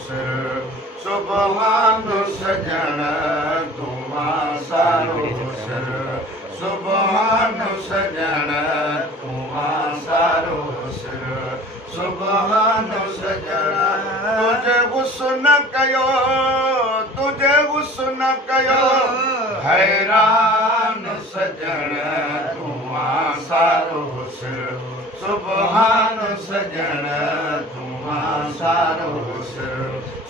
सिर सुभान सजण तुमां सारो सिर सुभान सजण तुमां सारो सिर सुभान सजण तुझे हुस्न कयो तुझे हुस्न कयो हैरान सजण तुमां सारो सिर सुभान सजण तुमां सारो सिर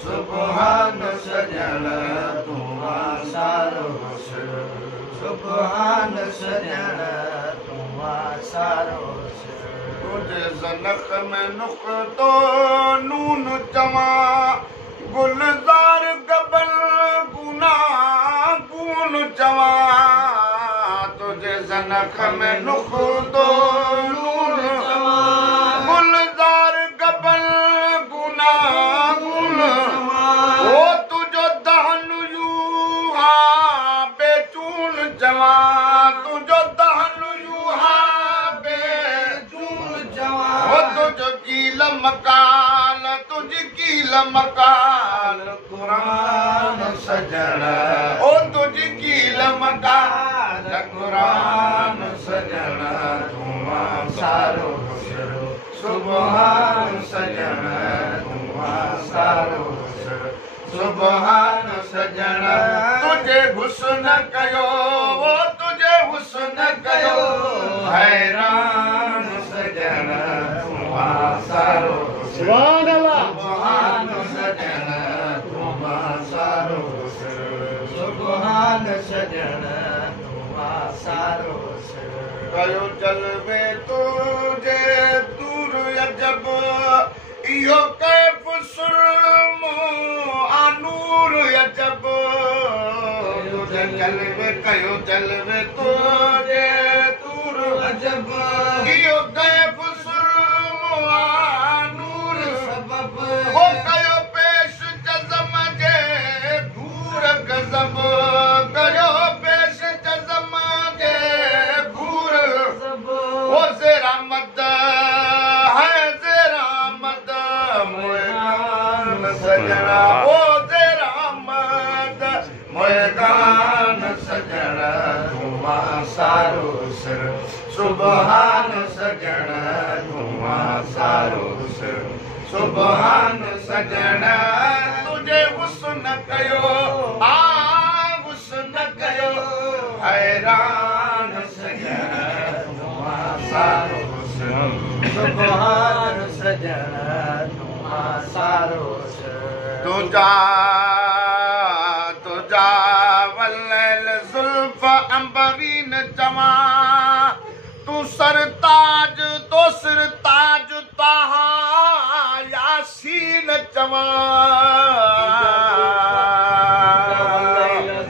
सुभान सजण तुमां सारो सिर सुभान सजण तुमां सारो सिर तुझे ज़नख़ में नुक़्तो नून चवां गुलज़ार गबल गुनागून चवां तुझे ज़नख़ में नुक़्तो नून चवां गुलज़ार गबल गुनागून ओ तुझो दहन यूहा बेचून चवां तुझो दहन यूहा बेचून चवां ओ तुझो कील मकाल तुझी कील मकाल कुरान सजण ओ तुझी कील मकाल कुरान सजण तुमां सारो सिर सुभान सजण तुमां सारो सिर सुभान सजण तुझे हुस्न कयो वो तुझे हुस्न कयो हैरान सजण तुमां सारो सुभान अल्लाह सुभान सजण तुमां सारो सिर सुभान सजण तुमां सारो सिर कयो जलवे तुझे दूर अजब इहो कैफ़ सुरमो आनूर अजब तुझे जलवे कयो जलवे तुझे दूर अजब इहो कैफ़ सुरमो आनूर सबब हो कयो पेश जज़म जे घूर गज़ब कयो पेश जज़म जे घूर हो ज़ेरा मद है ज़ेरा मद मुएगान सजणा ओ ज़ेरा मद मुएगान सजण तुमां सारो सिर सुभान सजण तुमां सारो सिर सुभान सजण तुझे हुस्न कयो हुस्न कयो हैरान सजण तुमां सारो सिर सुभान सजण तुमां सारो सिर तुझा तुझा वल्लैल ज़ुल्फ़ अंबरीन चवां तू सरताज तो सिरताज ताहा यासीन चवां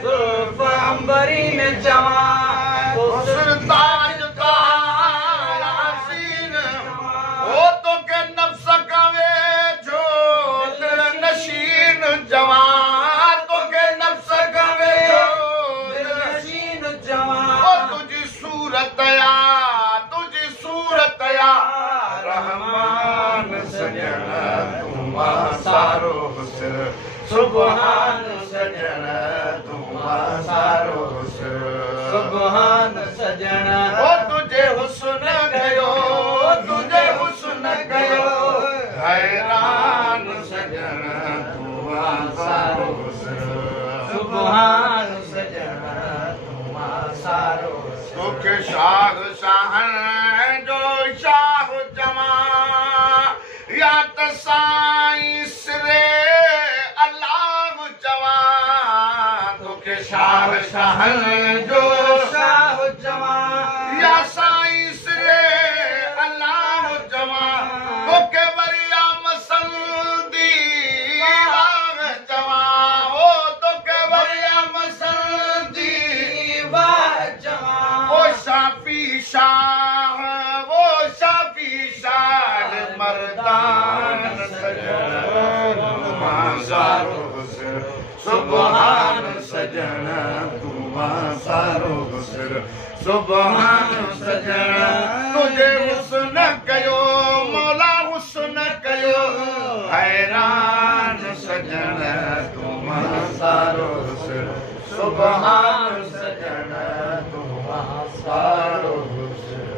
ज़ुल्फ़ अंबरीन चवां तो सिरताज ताहा यासीन ओ तो के नफ्स कवे जो दिल नशीन जवां तो के नफ्स कवे जो दिल नशीन जवां ओ तुझी सूरत या रहमान सजण तुमां सारो सिर सुभान सजण तुमां सारो सिर सुभान सजण ओ तुझे हुस्न कयो तुझे हुस्न कयो हैरान सजण तुमां सारो सिर सुभान सजण तुमां सारो तोखे शाह शाहन जो शाह जवां या त साईं सिरे अल्लाह जवां तोखे शाह शाहन जो शाह जवां या साईं सिरे अल्लाह जवां तोखे वरिया मसल्दी वाह जवां ओ तोखे वरिया मसल्दी वाह जवां ओ शाफी शाह वो शाफी शाह मर्दान सजण तुमां सारो सिर सुभान सजण तुमां सारो सिर सुभान सजण तुझे हुस्न कयो मौला हुस्न कयो हैरान सजन तुम सारो हुस्न सुभान सजन तुम सारो हुस्न।